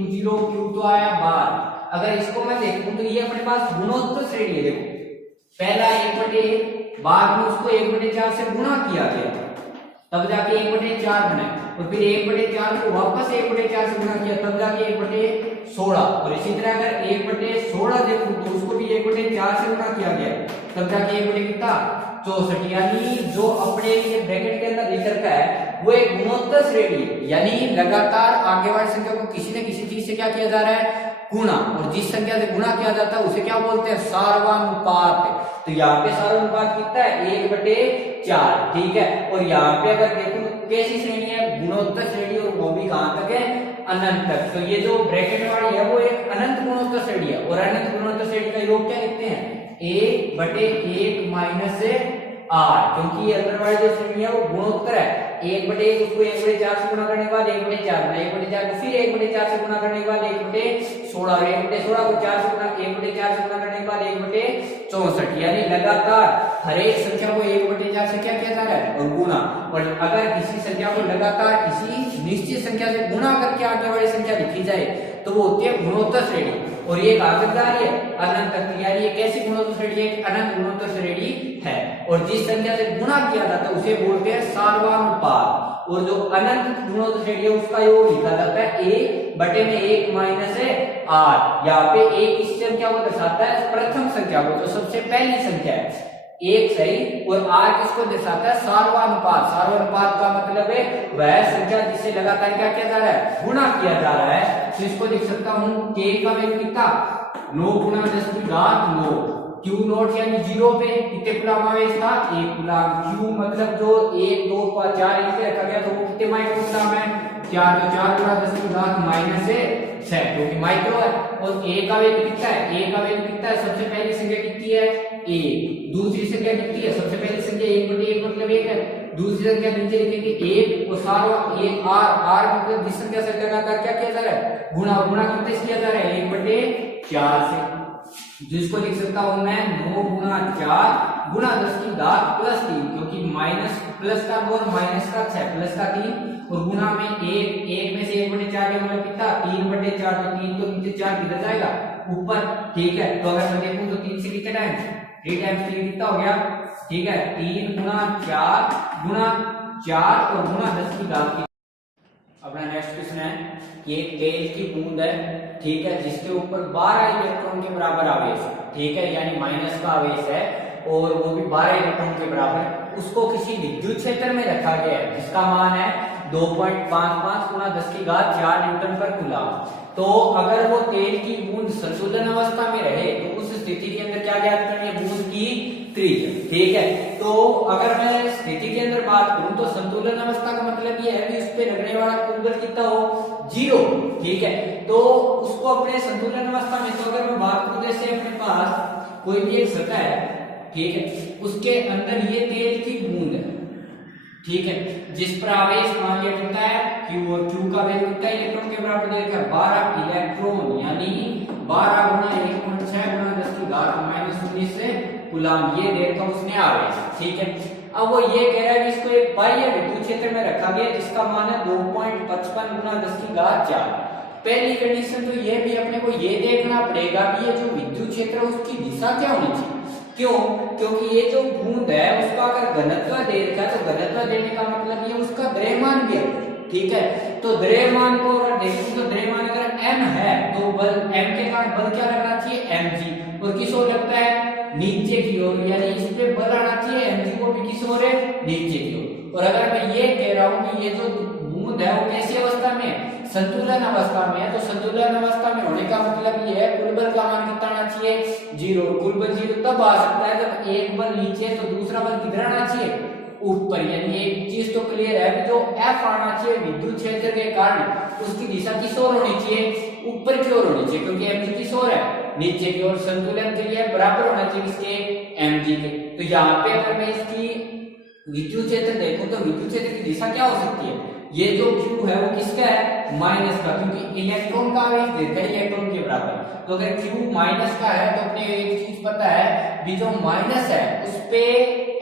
जीरो, क्यू तो आया 12। अगर इसको मैं देखूं तो ये अपने पास गुणोत्तर श्रेणी है। देखो पहला 1/1, बाद में उसको 1/4 से गुणा किया गया, तब जाके 1/4 बना, और फिर 1/4 को वापस 1/4 से गुणा किया, तब जाके 1/16। और इसी तरह अगर 1/16 देखूं तो उसको भी 1/4 से गुणा किया गया, तब जाके 1/64। यानी जो अपने ये ब्रैकेट के अंदर लिख रखा है वो एक गुणोत्तर श्रेणी है, यानी लगातार आगे वाली संख्या को किसी न किसी चीज से क्या किया जा रहा है, गुणा, और जिस संख्या से गुणा किया जाता है उसे क्या बोलते हैं, सार्वनुपात। तो यहाँ पे सार्वनुपात कितना है, 1/4, ठीक है। और यहाँ पे अगर देखो तो कैसी श्रेणी है, गुणोत्तर श्रेणी, और वो भी कहां तक है, अनंत तक। तो ये जो ब्रैकेट वाली है वो एक अनंत गुणोत्तर श्रेणी है, और अनंत गुणोत्तर श्रेणी का योग क्या लिखते हैं, 1/1 माइनस r, क्योंकि ये अंदर वाली जो श्रेणी है वो गुणोत्तर है। 1/1 उसको 1/4 से गुणा करने के बाद 1/4 बना, 1/4 को फिर 1/4 से गुणा करने के बाद 1/16, और 1/16 को 4 से गुणा 1/4 से गुणा करने के बाद 1/64। यानी लगातार हर एक संख्या को 1/4 से क्या किया जा रहा है, और गुणा। और अगर किसी संख्या को लगातार किसी निश्चित संख्या से गुणा करके आगे वाली संख्या लिखी जाए तो वो होती है गुणोत्तर श्रेणी, और ये कहां तक जा रही है, अनंत तक। यानी ये कैसी गुणोत्तर श्रेणी है, अनंत गुणोत्तर श्रेणी है। और जिस संख्या से गुणा किया जाता है उसे बोलते हैं सार्वनुपात, और जो अनंत गुणोत्तर श्रेणी है उसका योग लिखा जाता है 1/1 माइनस r। यहाँ पे एक किस संख्या को दर्शाता है, प्रथम संख्या को, जो सबसे पहली संख्या है, एक सही, और r किसको दर्शाता है, सार्वनुपात। सार्वनुपात का मतलब है वह संख्या जिससे लगातार क्या किया जा रहा है, गुणा किया जा रहा है। तो इसको लिख सकता हूं k का वैल्यू कितना, 9 × 10⁹ Q नोट यानी 0 पे कितने कूलम आवेश था, 1 कूलम। Q मतलब जो 1 2 5 4 इसे रखा गया तो वो कितने माइक्रो कूलम है, 4, तो 4 × 10⁻⁶, क्योंकि माइक्रो है। और a का वैल्यू कितना है, a का वैल्यू कितना है, सबसे पहली संख्या कितनी है, 1, दूसरी संख्या कितनी है, सबसे पहली संख्या 1/1 मतलब 1 है, दूसरी संख्या नीचे लिखेंगे 1, और सारा 1 r मतलब जिस संख्या से लगातार क्या किया जा रहा है, गुणा। गुणा कितने से किया जा रहा है, 1/4 से, जिसको लिख सकता हूं मैं 9 × 4 × 10⁻3, क्योंकि माइनस प्लस का 2 और माइनस का 6 प्लस का 3, और गुणा में 1 में से 1/4 का मतलब कितना, 3/4, तो 3 तो नीचे 4 किधर जाएगा, ऊपर, ठीक है। तो अगर मैं देखूं तो 3 से कितने टाइम, 3 टाइम्स 3 कितना हो गया, ठीक है, 3 × 4 × 4 और गुणा 10⁻3। अपना नेक्स्ट क्वेश्चन है कि एक तेल की बूंद है, ठीक है, जिसके ऊपर 12 इलेक्ट्रॉन के बराबर आवेश है, ठीक है, यानी माइनस का आवेश है, और वो भी 12 इलेक्ट्रॉन के बराबर। उसको किसी विद्युत क्षेत्र में रखा गया है जिसका मान है 2.55 × 10⁴ न्यूटन पर कूलम। तो अगर वो तेल की बूंद संतुलन अवस्था में रहे तो उस स्थिति के अंदर क्या ज्ञात करनी है, बूंद की त्रिज्या, ठीक है। तो अगर मैं स्थिति के अंदर बात करूं तो संतुलन अवस्था का मतलब ये है कि उस पे लगने वाला कुल बल कितना हो, 0, ठीक है। तो उसको अपने संतुलन अवस्था में, तो अगर मैं बात करूं जैसे अपने पास कोई भी एक सतह है, ठीक है, उसके अंदर ये तेल की बूंद है, ठीक है, जिस पर आवेश मान लिया कितना है, Q, और Q का वैल्यू कितना इलेक्ट्रॉन के बराबर दे रखा है, 12 इलेक्ट्रॉन, यानी 12 × 1.6 × 10⁻⁻19 कूलम, ये दे रखा उसने आवेश, ठीक है। अब वो ये कह रहा है कि इसको एक बाह्य विद्युत क्षेत्र में रखा गया जिसका मान है 2.55 × 10⁴। पहली कंडीशन तो ये भी अपने को ये देखना पड़ेगा कि ये जो विद्युत क्षेत्र है उसकी दिशा क्या होनी चाहिए। क्यों? क्योंकि ये जो बूंद है उसका अगर घनत्व दे रखा है तो घनत्व देने का मतलब ये उसका द्रव्यमान भी है, ठीक है। तो द्रव्यमान को अगर देखें तो द्रव्यमान अगर m है तो बल m के कारण बल क्या लगना चाहिए, mg, और किस ओर लगता है, नीचे की ओर, यानी इस पे बल आना चाहिए mg को भी किस ओर है, नीचे की ओर। और अगर मैं ये कह रहा हूं कि ये जो बूंद है वो कैसी अवस्था में, संतुलन अवस्था में है, तो संतुलन अवस्था में होने का मतलब ये है कुल बल का मान कितना आना चाहिए, 0। कुल बल 0 तब आ सकता है जब एक बल नीचे है तो दूसरा बल किधर आना चाहिए, ऊपर। यानी एक चीज तो क्लियर है कि जो F आना चाहिए विद्युत क्षेत्र के कारण उसकी दिशा किस ओर होनी चाहिए, ऊपर की ओर होनी चाहिए, क्योंकि mg किस ओर है, नीचे की ओर। संतुलन के लिए बराबर होना चाहिए किसके, mg के। तो यहाँ पे अगर मैं इसकी विद्युत क्षेत्र देखूं तो विद्युत क्षेत्र की दिशा क्या हो सकती है, ये जो Q है वो किसका है, माइनस का, क्योंकि इलेक्ट्रॉन का आवेश देता है इलेक्ट्रॉन के बराबर। तो अगर Q माइनस का है तो अपने एक चीज पता है कि जो माइनस है उस पे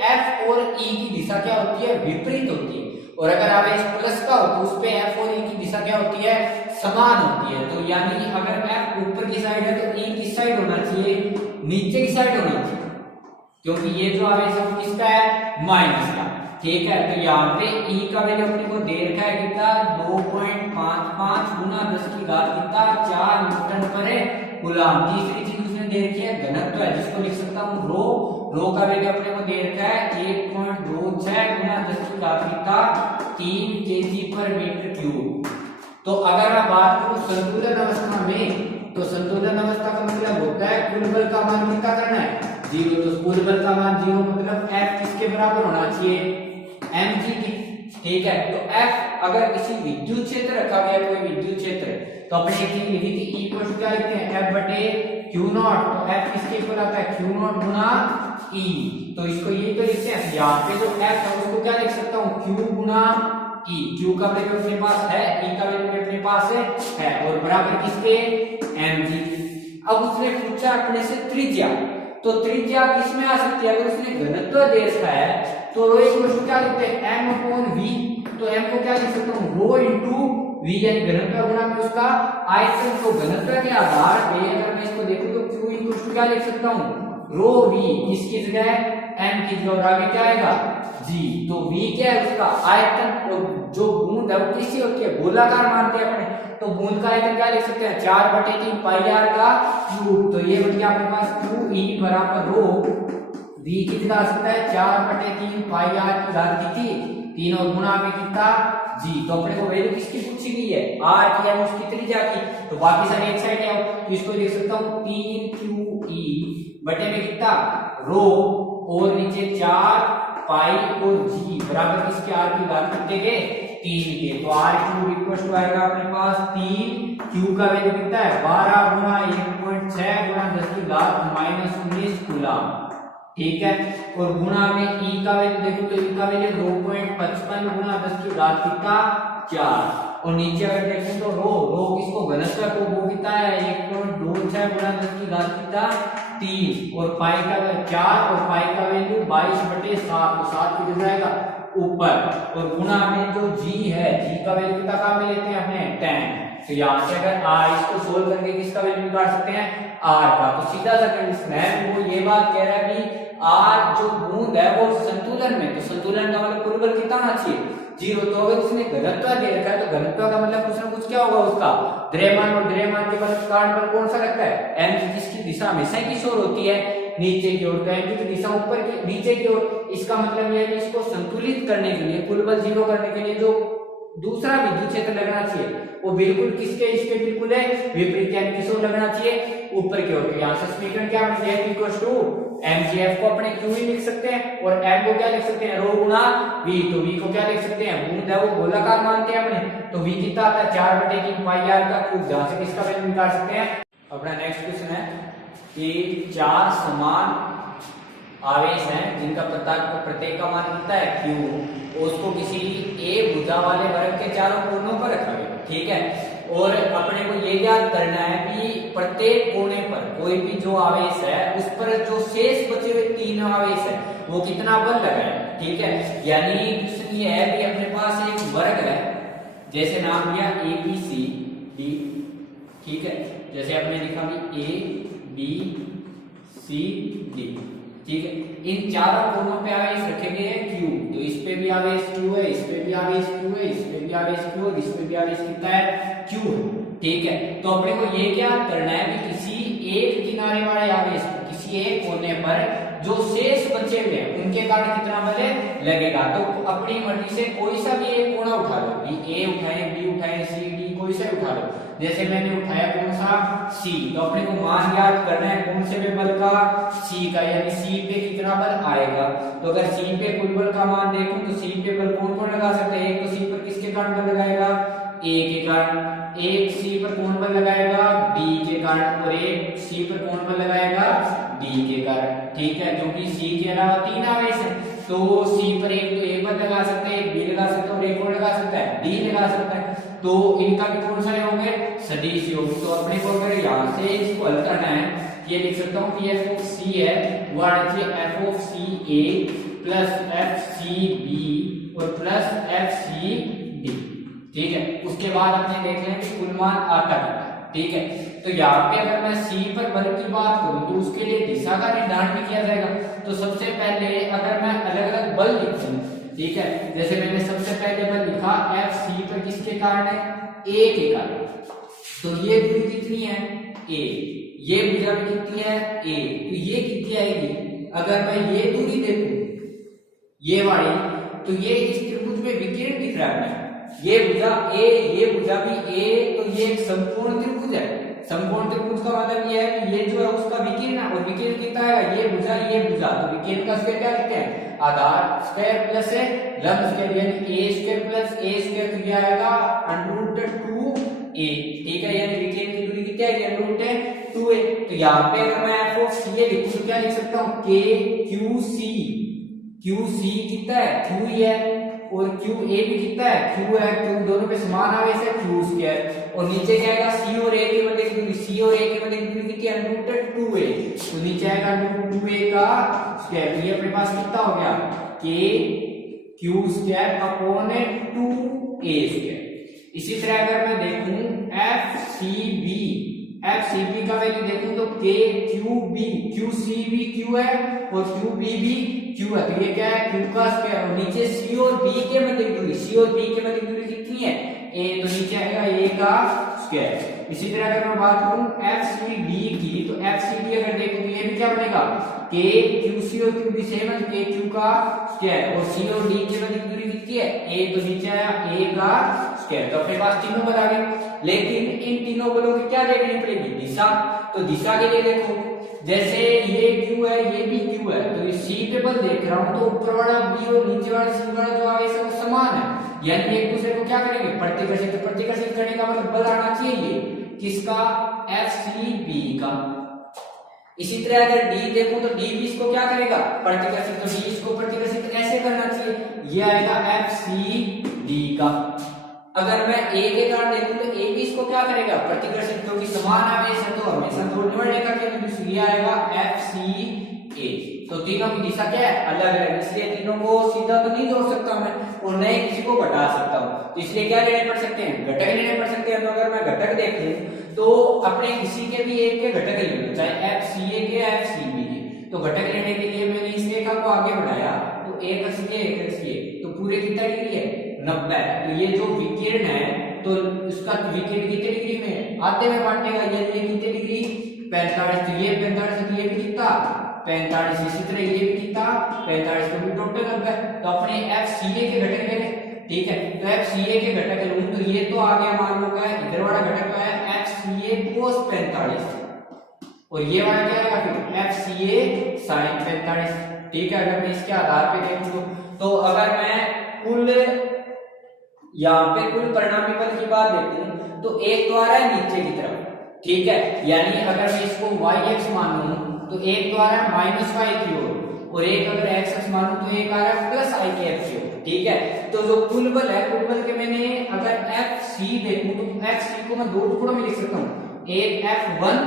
F और E की दिशा क्या होती है, विपरीत होती है। और अगर आवेश प्लस का हो तो उस पे F और E की दिशा क्या होती है, समान होती है, तो यानी अगर एफ ऊपर की साइड है तो ई किस साइड होना चाहिए, नीचे की साइड होना चाहिए, क्योंकि ये जो आवेश है वो किसका है, माइनस का। ठीक है, तो यहाँ पे ई का वैल्यू अपने को दे रखा है कितना, 2.55 गुना 10 की घात कितना 4 न्यूटन पर कूलम। तीसरी चीज उसने दे रखी है घनत्व है, जिसको लिख सकता हूँ रो। रो का वैल्यू अपने को दे रखा है 1.26 गुना 10 की घात कितना 3 केजी पर मीटर क्यूब। तो अगर मैं बात करूं संतुलन अवस्था में, तो संतुलन अवस्था का मतलब होता है कुल बल का मान कितना करना है, 0। तो कुल बल का मान 0 मतलब F किसके बराबर होना चाहिए, mg की। ठीक है, तो F अगर किसी विद्युत क्षेत्र रखा गया, कोई विद्युत क्षेत्र, तो अपने एक चीज लिखी थी E को क्या लिखते हैं, F बटे Q0। तो F किसके इक्वल आता है, Q0 गुना E। तो इसको ये तो लिखते हैं, यहाँ पे जो F है उसको क्या लिख सकता हूँ, Q गुना E। Q का वैल्यू अपने पास है, E का वैल्यू अपने पास है और बराबर किसके, mg। अब उसने पूछा अपने से त्रिज्या, तो त्रिज्या किस में आ सकती है, अगर उसने घनत्व दे रखा है तो रो इक्वल क्या लिखते हैं, m अपॉन v। तो m को क्या लिख सकता हूँ, रो इंटू v, यानी घनत्व गुना में उसका आयतन। तो घनत्व के आधार पे अगर मैं इसको देखूं तो q इक्वल क्या लिख सकता हूँ, रो v, किसकी जगह m की जगह, और आगे क्या आएगा g। तो v क्या है, उसका आयतन। और जो बूंद है वो कैसी होती है, गोलाकार मानते हैं अपने, तो बूंद का आयतन क्या लिख सकते हैं, 4/3 पाई आर का क्यूब। तो ये बन गया अपने पास q e बराबर रो v की जगह आ सकता है 4/3 पाई आर की घात कितनी 3 और गुणा में कितना g। तो अपने को वैल्यू किसकी पूछी गई है, r की, यानी उसकी त्रिज्या की। तो बाकी सारे एक साइड है, तो इसको लिख सकता हूँ 3q e बटे में कितना रो और नीचे 4 पाई और g बराबर किसके, r की घात कितने के 3 के। तो r क्यूब इक्वल टू आएगा अपने पास 3, q का वैल्यू कितना है 12 गुना 1.6 गुना 10 की घात -19 कूलम। ठीक है, और गुणा में E का वैल्यू देखो तो E का वैल्यू 2.55 गुना 10 की घात कितना 4। और नीचे अगर देखें तो रो किसको, घनत्व को, वो कितना है 1.26 गुना 10 की घात कितना 3, और पाई का 4 और पाई का वैल्यू 22/7, तो 7 की जगह आएगा ऊपर। और गुणा में जो G है, G का वैल्यू कितना काम में लेते हैं अपने 10। तो यहाँ से अगर इसको सोल्व करके किसका वैल्यू निकाल सकते हैं, R का। तो सीधा सा कंडीशन है, वो ये बात कह रहा है कि R जो बूंद है वो संतुलन में, तो संतुलन का मतलब कुल बल कितना आना चाहिए 0। तो अगर उसने घनत्व दे रखा है तो घनत्व का मतलब कुछ ना कुछ क्या होगा उसका, द्रव्यमान, और द्रव्यमान के बाद कारण बल कौन सा लगता है, m की, जिसकी दिशा हमेशा किस ओर होती है, नीचे की ओर। तो m की दिशा ऊपर की, नीचे की ओर। इसका मतलब यह है कि इसको संतुलित करने के लिए, कुल बल 0 करने के लिए जो दूसरा विद्युत क्षेत्र लगना चाहिए वो बिल्कुल किसके, इसके बिल्कुल है विपरीत, यानी किस ओर लगना चाहिए, ऊपर की ओर। तो यहाँ से समीकरण क्या बन गया, इक्वल टू mgf को अपने q ही लिख सकते हैं और m को क्या लिख सकते हैं, रो गुना v। तो v को क्या लिख सकते हैं, बूंद है वो गोलाकार मानते हैं अपने, तो v कितना आता है 4/3 पाई आर का क्यूब, जहां से किसका वैल्यू निकाल सकते हैं। अपना नेक्स्ट क्वेश्चन है कि 4 समान आवेश हैं जिनका प्रत्येक का मान कितना है q, उसको किसी a भुजा वाले वर्ग के चारों कोनों पर रखा गया। ठीक है, और अपने को ये याद करना है कि प्रत्येक कोने पर कोई भी जो आवेश है उस पर जो शेष बचे हुए 3 आवेश है वो कितना बल लगाए। ठीक है, यानी ये है कि अपने पास एक वर्ग है, जैसे नाम लिया ए बी सी डी। ठीक है, जैसे आपने लिखा भी ए बी सी डी। ठीक है, इन चारों कोनों पे आवेश रखे गए हैं Q। तो इस पे भी आवेश Q है, इस पे भी आवेश Q है, इस पे भी आवेश Q और इस पे भी आवेश कितना है Q है। ठीक है, तो अपने को ये क्या करना है कि किसी एक किनारे वाले आवेश को, किसी एक कोने पर जो शेष बचे हुए हैं उनके कारण कितना बल लगेगा। तो अपनी मर्जी से कोई सा भी एक कोना उठा लो, ए उठाए, बी उठाए, सी डी, कोई सा उठा लो। जैसे मैंने उठाया कौन सा सी, तो अपने को मान याद करना है कौन से पे बल का, सी का, यानी सी पे कितना बल आएगा। तो अगर सी पे कुल बल का मान देखूं तो सी पे बल कौन कौन लगा सकते हैं, एक तो सी पर किसके कारण बल लगाएगा, ए के कारण, एक सी पर कौन बल लगाएगा, बी के कारण, और एक सी पर कौन बल लगाएगा, डी के कारण। ठीक है, क्योंकि सी के अलावा 3 आवेश है, तो सी पर एक तो ए बल लगा सकते हैं, एक बी लगा सकते हैं और एक और लगा सकता है डी लगा सकता है। तो इनका भी कौन सा होंगे, सदिश योग। तो अपने को अगर यहाँ से इसको हल करना है, ये लिख सकता हूँ कि एफ ऑफ सी है, वो F of C A plus F C B और प्लस एफ सी डी। ठीक है। उसके बाद अपने देख लें कि कुल मान आता कितना, ठीक है। तो यहाँ पे अगर मैं सी पर बल की बात करूं तो उसके लिए दिशा का निर्धारण भी किया जाएगा। तो सबसे पहले अगर मैं अलग अलग बल लिखूं, ठीक है, जैसे मैंने सबसे पहले बल लिखा एफ सी पर, किसके कारण है, ए के कारण। तो ये दूरी कितनी है, ए, ये भुजा भी कितनी है, ए, तो ये कितनी आएगी, अगर मैं ये दूरी देखूं ये वाली, तो ये इस त्रिभुज में विकीर्ण दिख रहा है, ये भुजा ए, ये भुजा भी ए, तो ये एक संपूर्ण त्रिभुज है। संपूर्ण त्रिभुज का मतलब ये है कि ये जो है उसका विकीर्ण, और विकीर्ण कितना है, ये भुजा ये भुजा, तो विकीर्ण का स्क्वायर क्या लिखते हैं, आधार स्क्वायर प्लस है लंब स्क्वायर, यानी ए स्क्वायर प्लस ए स्क्वायर, तो क्या आएगा √2a, ठीक है। यानी विकीर्ण की दूरी कितनी आएगी, √2a। तो यहाँ पे अगर मैं f ऑफ ca लिखूं तो क्या लिख सकता हूँ, k qc, qc कितना है, q ही है, और QA भी कितना है, Q है, क्यों दोनों पे समान आवेश है, Q स्क्वायर। और नीचे क्या आएगा, C और A के मध्य की दूरी, C और A के मध्य की दूरी कितनी है, √2a, तो नीचे आएगा √2a का स्क्वायर। तो ये अपने पास कितना हो गया, K Q square upon 2a square. इसी तरह अगर मैं देखूं FCB का वैल्यू देखूं तो QCB Q है और QB भी Q है, तो ये क्या है, Q का स्क्वायर। और नीचे C और B के मध्य की दूरी, C और B के मध्य की दूरी कितनी है, A, तो नीचे आएगा A का स्क्वायर। इसी तरह अगर मैं बात करूं FCD की, तो FCD अगर देखूं तो ये भी क्या बनेगा, K QC और QB सेम है, K Q का स्क्वायर, और C और D के मध्य की दूरी कितनी है, A, तो नीचे आया A का स्क्वायर। तो अपने पास तीनों बता गए, लेकिन इन तीनों बलों की क्या देखनी पड़ेगी, दिशा। तो दिशा के लिए देखो, जैसे ये Q है, ये भी Q है, तो इस C पे बल देख रहा हूं, तो ऊपर वाला B और नीचे वाला C वाला जो आवेश है वो समान है, यानी एक दूसरे को क्या करेंगे, प्रतिकर्षित। तो प्रतिकर्षित करने का मतलब बल आना चाहिए किसका, FCB का। इसी तरह अगर D देखूं तो D भी इसको क्या करेगा, प्रतिकर्षित, तो D इसको प्रतिकर्षित ऐसे करना चाहिए, ये आएगा FCD का। अगर मैं A के कारण देखूं तो A भी इसको क्या करेगा, प्रतिकर्षित, क्योंकि समान आवेश है तो हमेशा जोड़ने रेखा के बिंदु ये आएगा FCA। तो तीनों की दिशा क्या है, अलग अलग, इसलिए तीनों को सीधा तो नहीं जोड़ सकता मैं, और न ही किसी को घटा सकता हूं, तो इसलिए क्या लेने पड़ सकते हैं, घटक लेने पड़ सकते हैं। तो अगर मैं घटक देखूं तो अपने किसी के भी एक के घटक ले लो, चाहे FCA के FCB के, तो घटक लेने के लिए मैंने इस रेखा को आगे बढ़ाया, तो एक FCA, तो पूरे कितना डिग्री है, 90। तो ये जो विकिरण है तो उसका विकिरण कितने डिग्री में, आधे में बांटेगा, यानी ये कितने डिग्री, 45। तो ये 45, तो ये भी कितना, 45। इसी तरह ये भी कितना, 45, तो भी टोटल 90। तो अपने FCA के घटक ले लें, ठीक है। तो FCA के घटक लूं तो ये तो आ गया, मान लो क्या है, इधर वाला घटक का है FCA cos 45, और ये वाला क्या आएगा फिर FCA sin 45, ठीक है। अगर मैं इसके आधार पे देखूं तो अगर मैं कुल यहाँ पे कुल परिणामी बल की बात देखूं तो एक तो आ रहा है नीचे की तरफ, ठीक है, यानी अगर मैं इसको yx मानूं तो एक तो आ रहा है -y की ओर, और एक अगर x मानूं तो एक आ रहा है +i की ओर, ठीक है। तो जो कुल बल है, कुल बल के मैंने अगर FC देखूं तो FC को मैं दो टुकड़ों में लिख सकता हूं, एक F1,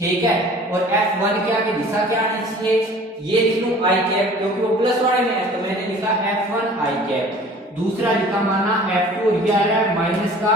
ठीक है, और F1 के आगे दिशा क्या आनी चाहिए, ये लिख लूं i कैप, क्योंकि वो प्लस वाले में है, तो मैंने लिखा F1 i कैप। दूसरा लिखा माना F2, और ये आ रहा है माइनस का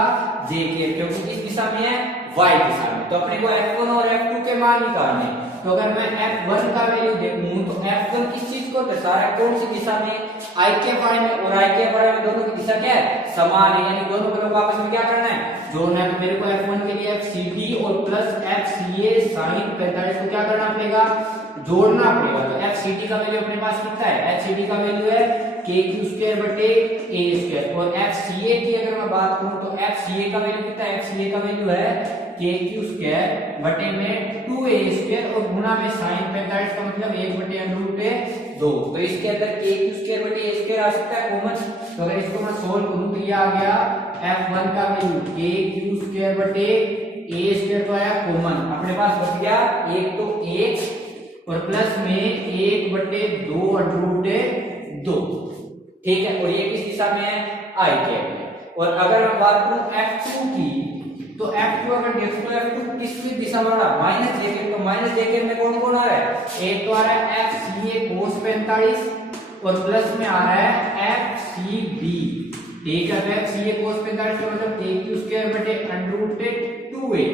j कैप, क्योंकि किस दिशा में है, y दिशा में। तो अपने को F1 और F2 के मान निकालने, तो अगर मैं F1 का वैल्यू देखूं तो F1 किस चीज को दर्शा रहा है, कौन सी दिशा में, i के बारे में, और i के बारे में दोनों की दिशा क्या है, समान है, यानी दोनों बलों को आपस में क्या करना है, जोड़ना है। तो मेरे को F1 के लिए FCD और प्लस FCA sin 45 को क्या करना पड़ेगा, जोड़ना पड़ेगा। तो FCD का वैल्यू अपने पास कितना है, FCD का वैल्यू है KQ² बटे A², और FCA की अगर मैं बात करूं तो FCA का वैल्यू कितना है, FCA का वैल्यू है KQ² बटे में 2A², और गुणा में sin 45 का मतलब 1/√2। तो इसके अंदर KQ² बटे A² आ सकता है कॉमन, तो अगर इसको मैं सोल्व करूं तो ये आ गया F1 का वैल्यू KQ² बटे A² तो आया कॉमन, अपने पास बच गया एक तो 1 और प्लस में 1/2√2, ठीक है। और ये किस दिशा में है, i कैप में। और अगर मैं बात करूं F2 की, तो F2 अगर देखो तो F2 किस दिशा में आ रहा है, -j कैप, तो -j कैप में कौन कौन आ रहा है, एक तो आ रहा है FCA cos 45, और प्लस में आ रहा है FCB ठीक है, तो x ये cos 45 का मतलब a क्यू स्क्वायर बटे √2a,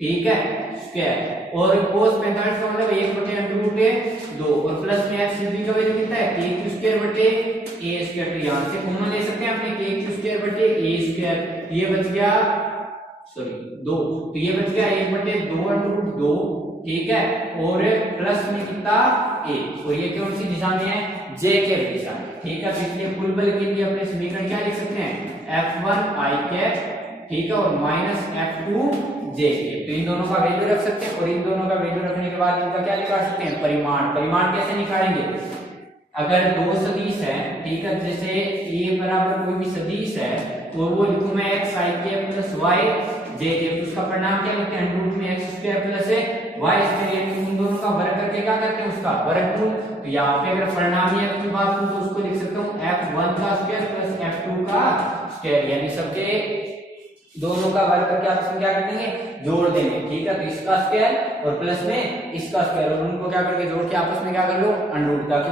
ठीक है, स्क्वायर, और cos 45 का मतलब 1 बटे √2 और प्लस में x की का वैल्यू कितना है k क्यू स्क्वायर बटे a स्क्वायर, तो यहां से कॉमन ले सकते हैं अपने k क्यू स्क्वायर बटे a स्क्वायर, ये बच गया सॉरी 2, तो ये बच गया 1 बटे 2 ठीक है, और प्लस में कितना a, और ये कौन सी दिशा में है, j के दिशा में, ठीक है, तो इसलिए कुल बल के लिए अपने समीकरण क्या लिख सकते हैं, F1 i कैप, ठीक है, और माइनस F2 j, तो इन दोनों का वैल्यू रख सकते हैं, और इन दोनों का वैल्यू रखने के बाद इनका क्या निकाल सकते हैं, परिमाण। परिमाण कैसे निकालेंगे, अगर दो सदिश है, ठीक है, जैसे a बराबर कोई भी सदिश है और वो लिखूं मैं x i cap plus y j cap, तो उसका परिणाम क्या लिखते हैं, रूट में x square plus y square, यानी उन दोनों का वर्ग करके क्या करते हैं, उसका वर्गमूल। तो यहाँ पे अगर परिणामी की बात करूं तो उसको लिख सकता हूँ f1 का स्क्वायर प्लस f2 का स्क्वायर, यानी सबके दोनों का वर्ग करके आपस में क्या कर देंगे, जोड़ देंगे, ठीक है, तो इसका स्क्वायर और प्लस में इसका स्क्वायर, और उनको क्या करके जोड़ के आपस में क्या कर लो, अंडर रूट, ताकि